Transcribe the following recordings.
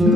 Hi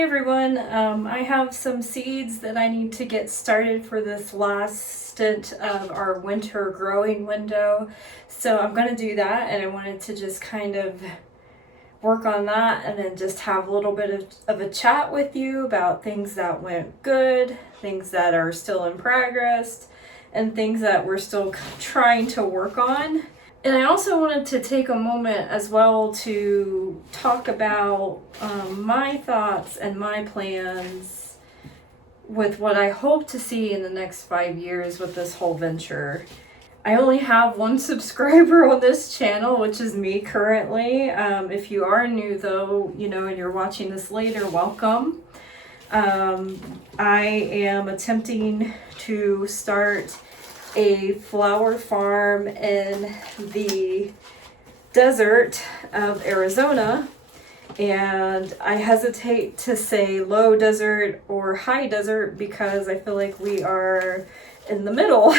everyone, I have some seeds that I need to get started for this last stint of our winter growing window. So I'm going to do that, and I wanted to just kind of work on that and then just have a little bit of a chat with you about things that went good, things that are still in progress, and things that we're still trying to work on. And I also wanted to take a moment as well to talk about my thoughts and my plans with what I hope to see in the next 5 years with this whole venture. I only have one subscriber on this channel, which is me currently. If you are new though, and you're watching this later, welcome. I am attempting to start a flower farm in the desert of Arizona, and I hesitate to say low desert or high desert because I feel like we are in the middle.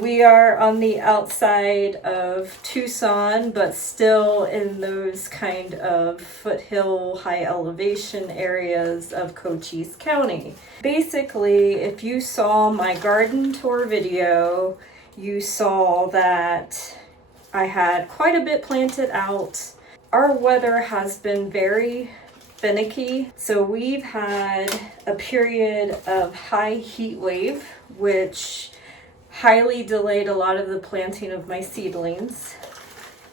We are on the outside of Tucson, but still in those kind of foothill, high elevation areas of Cochise County. Basically, if you saw my garden tour video, you saw that I had quite a bit planted out. Our weather has been very finicky. So we've had a period of high heat wave, which highly delayed a lot of the planting of my seedlings.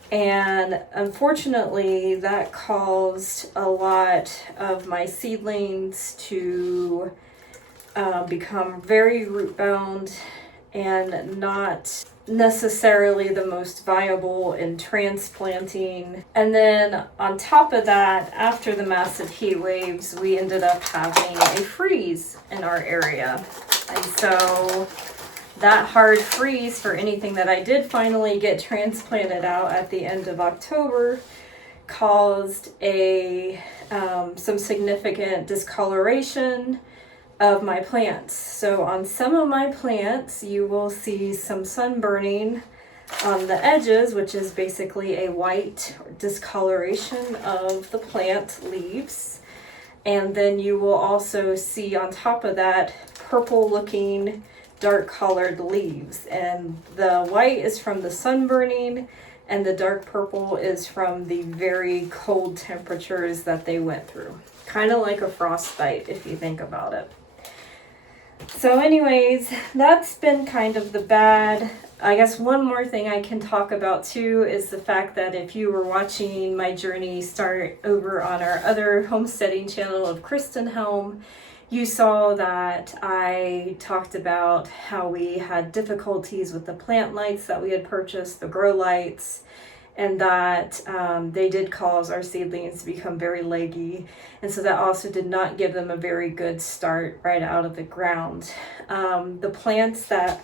And unfortunately, that caused a lot of my seedlings to become very root bound and not necessarily the most viable in transplanting. And then on top of that, after the massive heat waves, we ended up having a freeze in our area. And so that hard freeze for anything that I did finally get transplanted out at the end of October caused some significant discoloration of my plants. So on some of my plants, you will see some sunburning on the edges, which is basically a white discoloration of the plant leaves. And then you will also see on top of that purple looking dark colored leaves. And the white is from the sunburning and the dark purple is from the very cold temperatures that they went through. Kind of like a frostbite if you think about it. So anyways, that's been kind of the bad. I guess one more thing I can talk about too is the fact that if you were watching my journey start over on our other homesteading channel of Christenhelm, you saw that I talked about how we had difficulties with the plant lights that we had purchased, the grow lights, and that they did cause our seedlings to become very leggy. And so that also did not give them a very good start right out of the ground. The plants that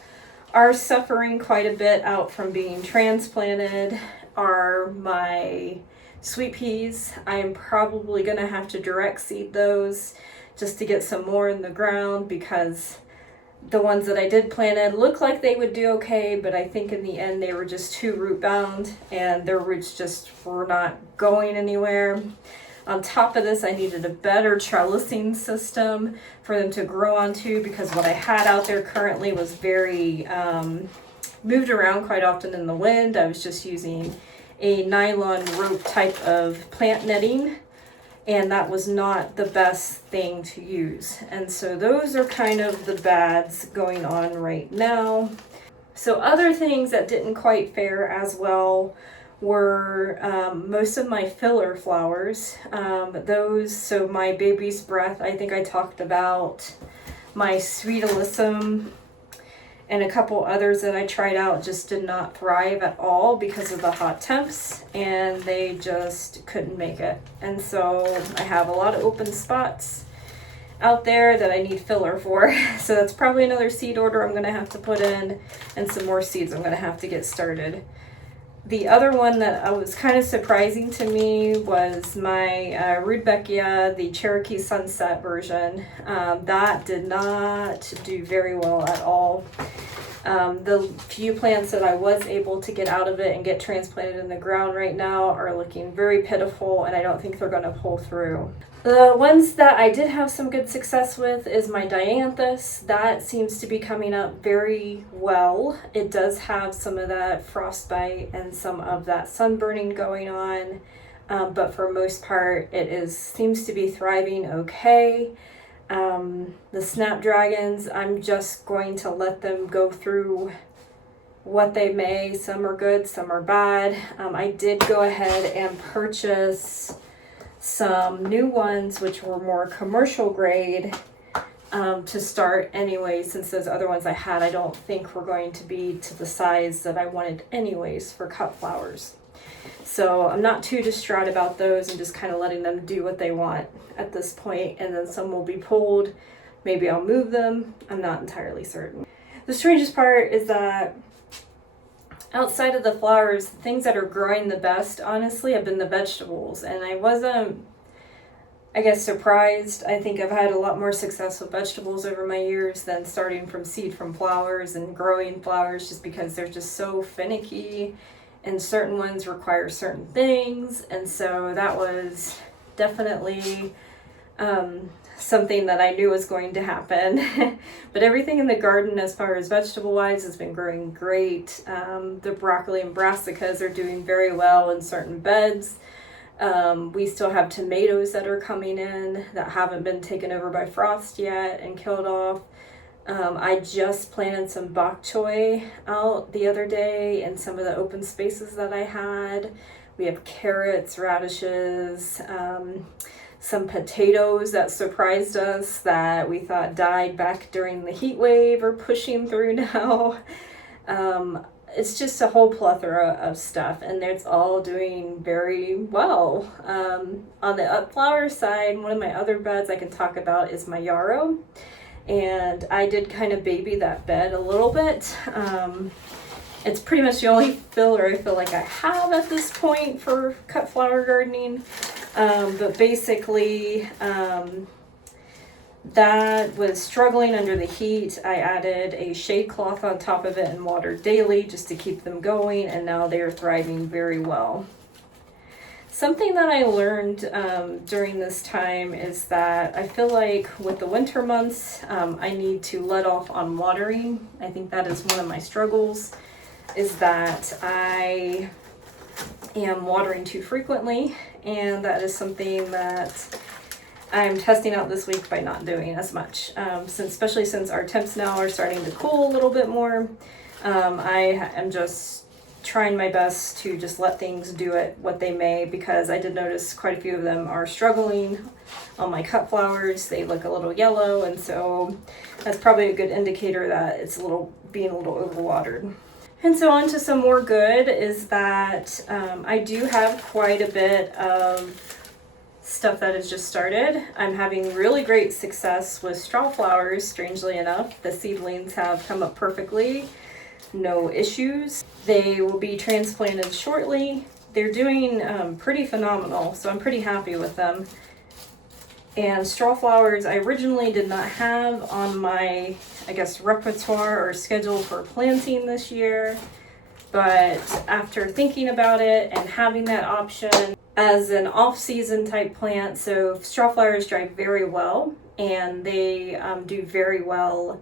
are suffering quite a bit out from being transplanted are my sweet peas. I am probably going to have to direct seed those just to get some more in the ground, because the ones that I did planted looked like they would do okay, but I think in the end they were just too root bound and their roots just were not going anywhere. On top of this, I needed a better trellising system for them to grow onto, because what I had out there currently was very moved around quite often in the wind. I was just using a nylon rope type of plant netting, and that was not the best thing to use. And so those are kind of the bads going on right now. So other things that didn't quite fare as well were most of my filler flowers. So my baby's breath, I think I talked about, my sweet alyssum, and a couple others that I tried out just did not thrive at all because of the hot temps, and they just couldn't make it. And so I have a lot of open spots out there that I need filler for. So that's probably another seed order I'm gonna have to put in, and some more seeds I'm gonna have to get started. The other one that was kind of surprising to me was my Rudbeckia, the Cherokee Sunset version. That did not do very well at all. The few plants that I was able to get out of it and get transplanted in the ground right now are looking very pitiful, and I don't think they're going to pull through. The ones that I did have some good success with is my dianthus. That seems to be coming up very well. It does have some of that frostbite and some of that sunburning going on, but for most part it seems to be thriving okay. The snapdragons, I'm just going to let them go through what they may. Some are good, some are bad. I did go ahead and purchase some new ones which were more commercial grade to start anyway, since those other ones I had I don't think were going to be to the size that I wanted anyways for cut flowers. So I'm not too distraught about those. I'm just kind of letting them do what they want at this point, and then some will be pulled. Maybe I'll move them. I'm not entirely certain. The strangest part is that outside of the flowers, the things that are growing the best, honestly, have been the vegetables. And I wasn't, I guess, surprised. I think I've had a lot more success with vegetables over my years than starting from seed from flowers and growing flowers, just because they're just so finicky and certain ones require certain things. And so that was definitely something that I knew was going to happen. But everything in the garden as far as vegetable wise has been growing great. The broccoli and brassicas are doing very well in certain beds. We still have tomatoes that are coming in that haven't been taken over by frost yet and killed off. I just planted some bok choy out the other day in some of the open spaces that I had. We have carrots, radishes, some potatoes that surprised us that we thought died back during the heat wave are pushing through now. It's just a whole plethora of stuff, and it's all doing very well. On the flower side, one of my other beds I can talk about is my yarrow. And I did kind of baby that bed a little bit. It's pretty much the only filler I feel like I have at this point for cut flower gardening. But basically, that was struggling under the heat. I added a shade cloth on top of it and watered daily just to keep them going, and now they are thriving very well. Something that I learned during this time is that I feel like with the winter months, I need to let off on watering. I think that is one of my struggles, is that I am watering too frequently, and that is something that I'm testing out this week by not doing as much. Especially since our temps now are starting to cool a little bit more, I am just trying my best to just let things do it what they may, because I did notice quite a few of them are struggling on my cut flowers. They look a little yellow, and so that's probably a good indicator that it's being a little overwatered. And so on to some more good is that I do have quite a bit of stuff that has just started. I'm having really great success with straw flowers, strangely enough. The seedlings have come up perfectly. No issues. They will be transplanted shortly. They're doing pretty phenomenal, so I'm pretty happy with them. And straw flowers I originally did not have on my, I guess, repertoire or schedule for planting this year. But after thinking about it and having that option as an off-season type plant, so straw flowers dry very well, and they do very well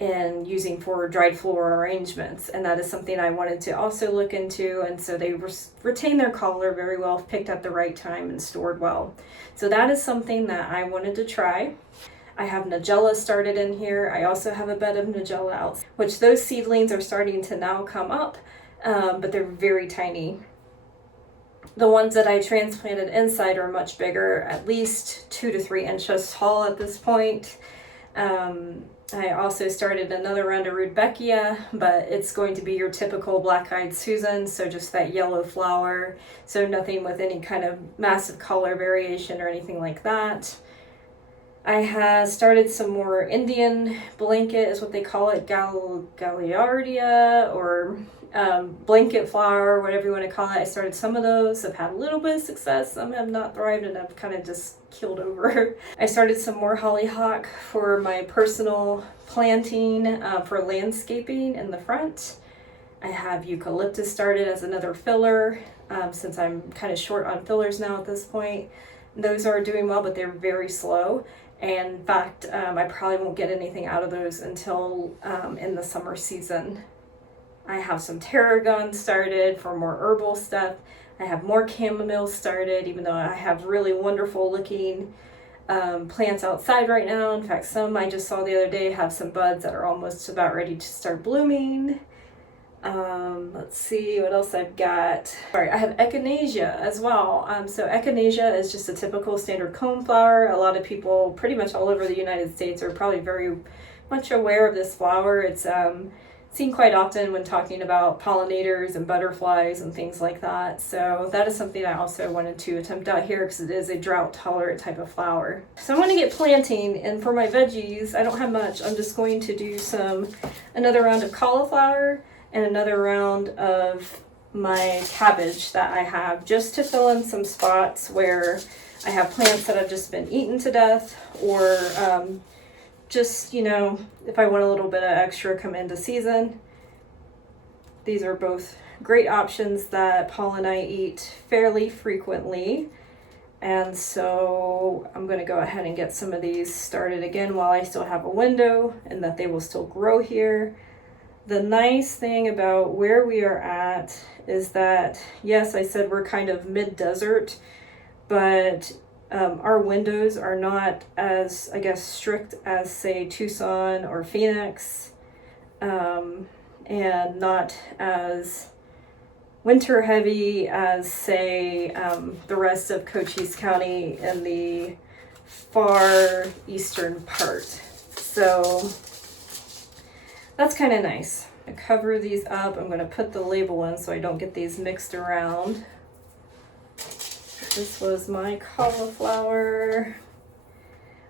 in using for dried floral arrangements, and that is something I wanted to also look into. And so they retain their color very well, picked at the right time, and stored well. So that is something that I wanted to try. I have Nigella started in here. I also have a bed of Nigella out, which those seedlings are starting to now come up, but they're very tiny. The ones that I transplanted inside are much bigger, at least 2 to 3 inches tall at this point. I also started another round of Rudbeckia, but it's going to be your typical black-eyed Susan, so just that yellow flower, so nothing with any kind of massive color variation or anything like that. I have started some more Indian blanket, is what they call it, Galliardia, or blanket flower, whatever you want to call it. I started some of those. I've had a little bit of success. Some have not thrived, and I've kind of just keeled over. I started some more hollyhock for my personal planting for landscaping in the front. I have eucalyptus started as another filler, since I'm kind of short on fillers now at this point. Those are doing well, but they're very slow. And in fact, I probably won't get anything out of those until in the summer season. I have some tarragon started for more herbal stuff. I have more chamomile started, even though I have really wonderful looking plants outside right now. In fact, some I just saw the other day have some buds that are almost about ready to start blooming. Let's see what else I've got. Sorry, I have echinacea as well. So echinacea is just a typical standard cone flower. A lot of people pretty much all over the United States are probably very much aware of this flower. It's seen quite often when talking about pollinators and butterflies and things like that. So that is something I also wanted to attempt out here because it is a drought tolerant type of flower. So I'm going to get planting, and for my veggies, I don't have much. I'm just going to do another round of cauliflower and another round of my cabbage that I have, just to fill in some spots where I have plants that have just been eaten to death, or just, if I want a little bit of extra come into season. These are both great options that Paul and I eat fairly frequently. And so I'm going to go ahead and get some of these started again while I still have a window, and that they will still grow here. The nice thing about where we are at is that, yes, I said we're kind of mid-desert, but our windows are not as, I guess, strict as, say, Tucson or Phoenix, and not as winter heavy as, say, the rest of Cochise County in the far eastern part. So that's kind of nice. I cover these up. I'm going to put the label in so I don't get these mixed around. This was my cauliflower.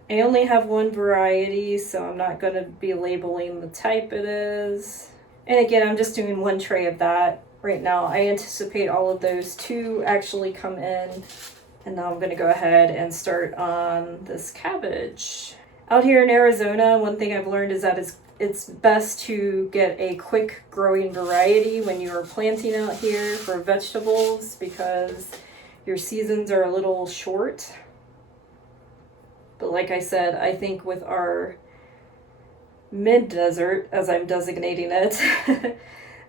I only have one variety, so I'm not going to be labeling the type it is. And again, I'm just doing one tray of that right now. I anticipate all of those to actually come in. And now I'm going to go ahead and start on this cabbage. Out here in Arizona, one thing I've learned is that it's best to get a quick growing variety when you are planting out here for vegetables, because your seasons are a little short. But like I said, I think with our mid-desert, as I'm designating it,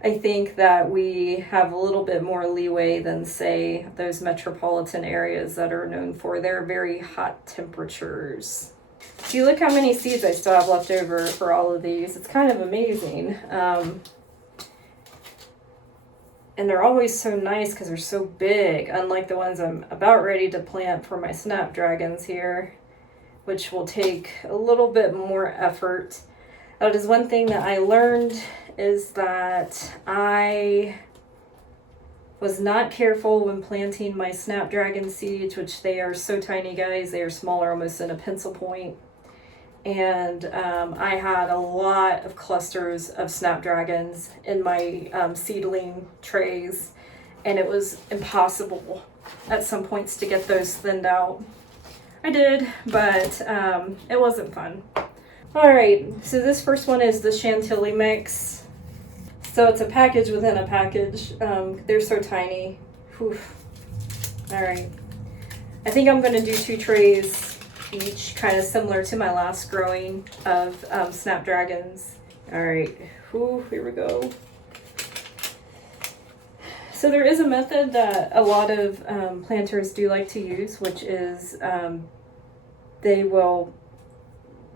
I think that we have a little bit more leeway than, say, those metropolitan areas that are known for their very hot temperatures. If you look how many seeds I still have left over for all of these, it's kind of amazing. And they're always so nice because they're so big, unlike the ones I'm about ready to plant for my snapdragons here, which will take a little bit more effort. That is one thing that I learned, is that I was not careful when planting my snapdragon seeds, which they are so tiny, guys. They are smaller almost than a pencil point. And I had a lot of clusters of snapdragons in my seedling trays, and it was impossible at some points to get those thinned out. I did, but it wasn't fun. All right, so this first one is the Chantilly mix. So it's a package within a package. They're so tiny. Whew. All right. I think I'm going to do 2 trays each, kind of similar to my last growing of snapdragons. All right. Whew, here we go. So there is a method that a lot of planters do like to use, which is they will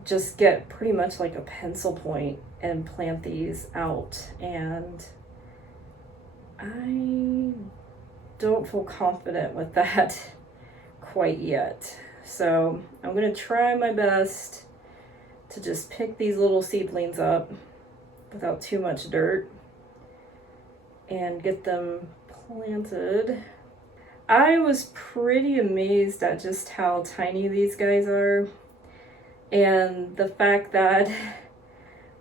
just get pretty much like a pencil point and plant these out. And I don't feel confident with that quite yet. So I'm going to try my best to just pick these little seedlings up without too much dirt and get them planted. I was pretty amazed at just how tiny these guys are, and the fact that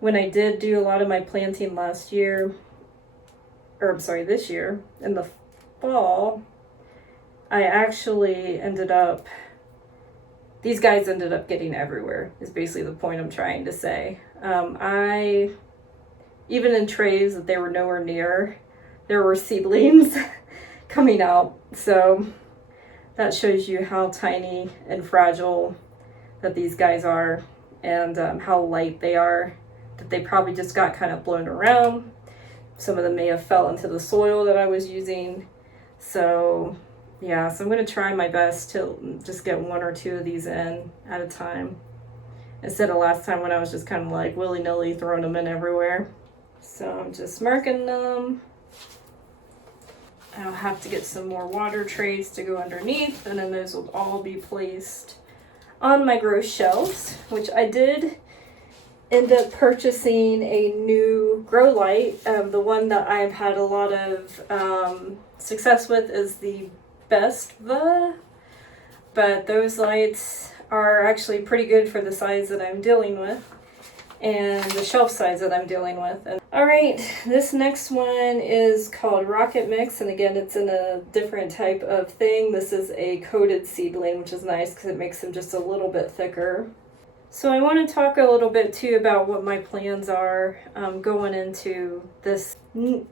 when I did do a lot of my planting last year, or I'm sorry, this year in the fall, I actually ended up, these guys ended up getting everywhere, is basically the point I'm trying to say. Even in trays that they were nowhere near, there were seedlings coming out. So that shows you how tiny and fragile that these guys are, and how light they are, that they probably just got kind of blown around. Some of them may have fell into the soil that I was using. So yeah, so I'm going to try my best to just get 1 or 2 of these in at a time, instead of last time when I was just kind of like willy-nilly throwing them in everywhere. So I'm just marking them. I'll have to get some more water trays to go underneath, and then those will all be placed on my grow shelves, which I did end up purchasing a new grow light. The one that I've had a lot of success with is the Besta, but those lights are actually pretty good for the size that I'm dealing with and the shelf size that I'm dealing with. And all right, this next one is called Rocket Mix, and again, it's in a different type of thing. This is a coated seedling, which is nice because it makes them just a little bit thicker. So I want to talk a little bit too about what my plans are going into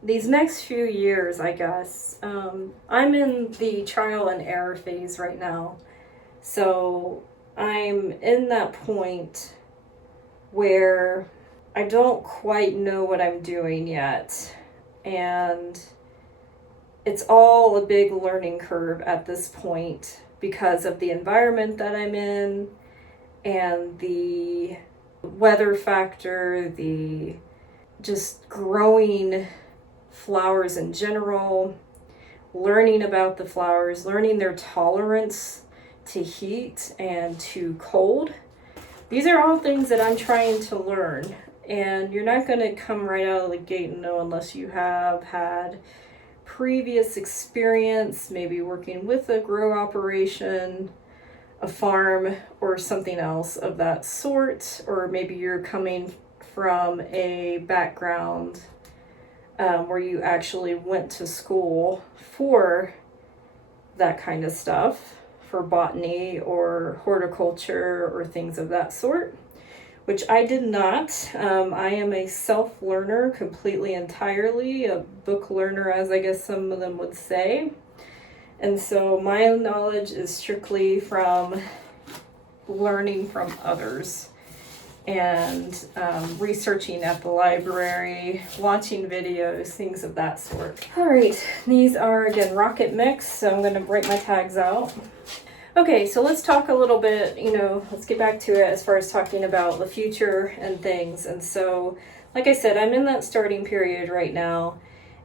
these next few years, I guess. I'm in the trial and error phase right now. So I'm in that point where I don't quite know what I'm doing yet. And it's all a big learning curve at this point because of the environment that I'm in, and the weather factor, the just growing flowers in general, learning about the flowers, learning their tolerance to heat and to cold. These are all things that I'm trying to learn, and you're not going to come right out of the gate and know unless you have had previous experience, maybe working with a grow operation, a farm, or something else of that sort, or maybe you're coming from a background where you actually went to school for that kind of stuff, for botany or horticulture or things of that sort, which I did not. I am a self-learner completely, entirely, a book learner, as I guess some of them would say. And so my knowledge is strictly from learning from others and researching at the library, watching videos, things of that sort. All right, these are again Rocket Mix, so I'm going to break my tags out. Okay, so let's talk a little bit, let's get back to it as far as talking about the future and things. And so, like I said, I'm in that starting period right now,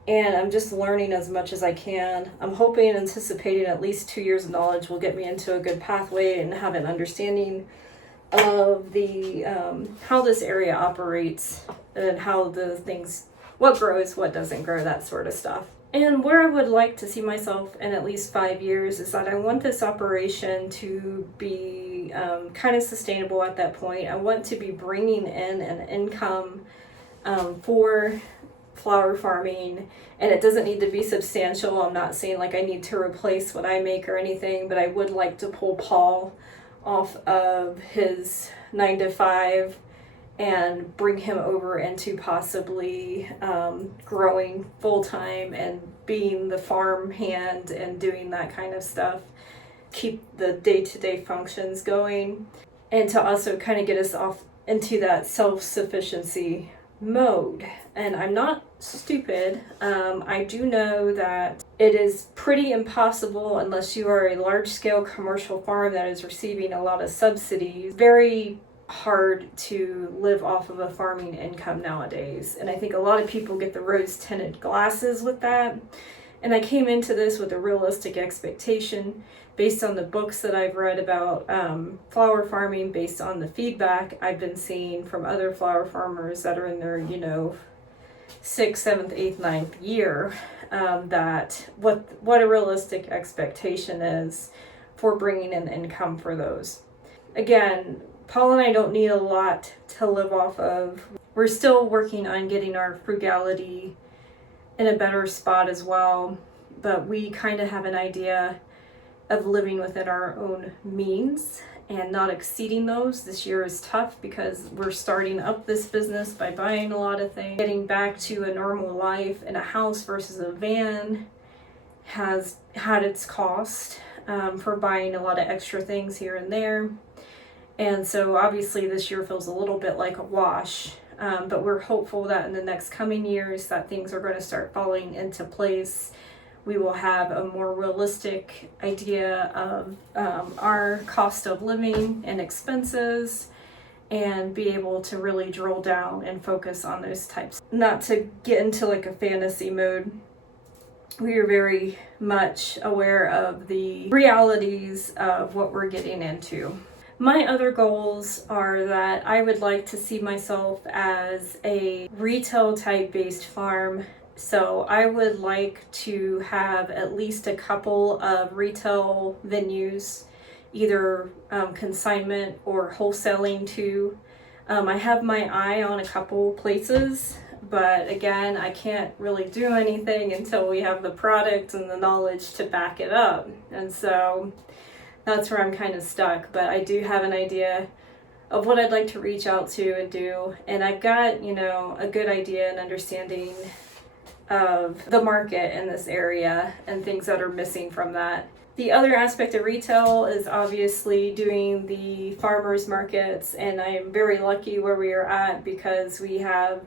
and I'm just learning as much as I can. I'm hoping and anticipating at least 2 years of knowledge will get me into a good pathway and have an understanding of the how this area operates and how the things, what grows, what doesn't grow, that sort of stuff. And where I would like to see myself in at least 5 years is that I want this operation to be kind of sustainable at that point. I want to be bringing in an income for flower farming, and it doesn't need to be substantial. I'm not saying like I need to replace what I make or anything, but I would like to pull Paul off of his 9 to 5 and bring him over into possibly growing full-time and being the farm hand and doing that kind of stuff, keep the day-to-day functions going, and to also kind of get us off into that self-sufficiency mode. And I'm not stupid. I do know that it is pretty impossible unless you are a large-scale commercial farm that is receiving a lot of subsidies. Very hard to live off of a farming income nowadays. And I think a lot of people get the rose-tinted glasses with that. And I came into this with a realistic expectation based on the books that I've read about flower farming, based on the feedback I've been seeing from other flower farmers that are in their, 6th, 7th, 8th, 9th year, that what a realistic expectation is for bringing in income for those. Again, Paul and I don't need a lot to live off of. We're still working on getting our frugality in a better spot as well, but we kind of have an idea of living within our own means and not exceeding those. This year is tough because we're starting up this business by buying a lot of things. Getting back to a normal life in a house versus a van has had its cost for buying a lot of extra things here and there. And so obviously this year feels a little bit like a wash, but we're hopeful that in the next coming years that things are going to start falling into place. We will have a more realistic idea of our cost of living and expenses, and be able to really drill down and focus on those types. Not to get into like a fantasy mode, we are very much aware of the realities of what we're getting into. My other goals are that I would like to see myself as a retail type based farm. So I would like to have at least a couple of retail venues, either consignment or wholesaling too. I have my eye on a couple places, but again, I can't really do anything until we have the product and the knowledge to back it up. And so that's where I'm kind of stuck, but I do have an idea of what I'd like to reach out to and do. And I've got, a good idea and understanding of the market in this area and things that are missing from that. The other aspect of retail is obviously doing the farmers markets, and I'm very lucky where we are at because we have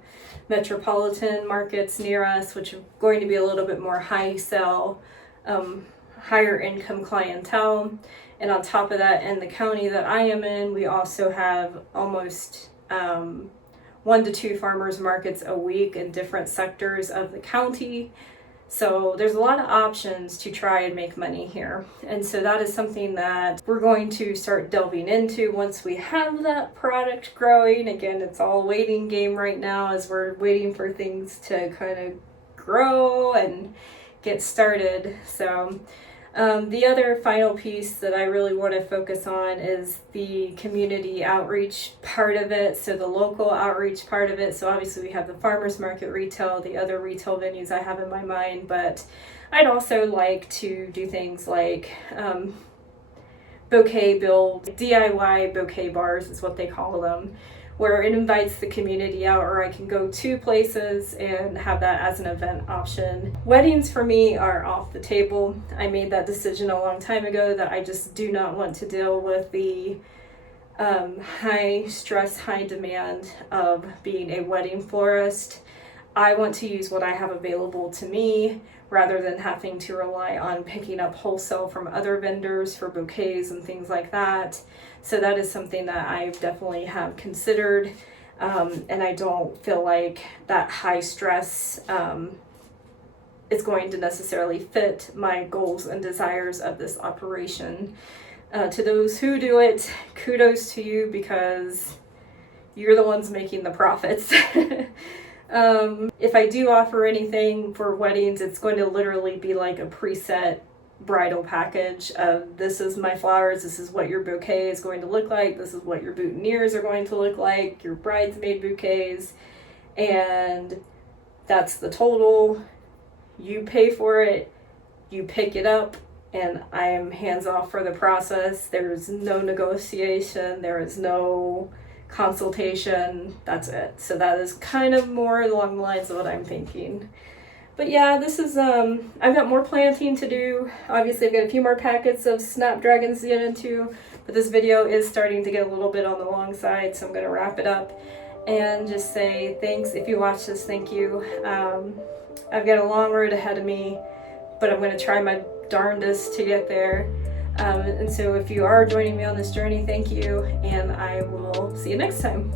metropolitan markets near us, which are going to be a little bit more high sell, higher income clientele. And on top of that, in the county that I am in, we also have almost 1 to 2 farmers markets a week in different sectors of the county. So there's a lot of options to try and make money here. And so that is something that we're going to start delving into once we have that product growing. Again, it's all waiting game right now as we're waiting for things to kind of grow and get started. So the other final piece that I really want to focus on is the community outreach part of it, so the local outreach part of it. So obviously we have the farmers market retail, the other retail venues I have in my mind, but I'd also like to do things like bouquet build, DIY bouquet bars is what they call them, where it invites the community out, or I can go to places and have that as an event option. Weddings for me are off the table. I made that decision a long time ago that I just do not want to deal with the high stress, high demand of being a wedding florist. I want to use what I have available to me rather than having to rely on picking up wholesale from other vendors for bouquets and things like that. So that is something that I definitely have considered, and I don't feel like that high stress is going to necessarily fit my goals and desires of this operation. To those who do it, kudos to you because you're the ones making the profits. If I do offer anything for weddings, it's going to literally be like a preset bridal package of this is my flowers, this is what your bouquet is going to look like, this is what your boutonnieres are going to look like, your bridesmaid bouquets, and that's the total. You pay for it, you pick it up, and I am hands off for the process. There's no negotiation, there is no consultation, that's it. So that is kind of more along the lines of what I'm thinking. But yeah, this is, I've got more planting to do. Obviously I've got a few more packets of snapdragons to get into, but this video is starting to get a little bit on the long side, so I'm gonna wrap it up and just say thanks. If you watch this, thank you. I've got a long road ahead of me, but I'm gonna try my darndest to get there. And so if you are joining me on this journey, thank you, and I will see you next time.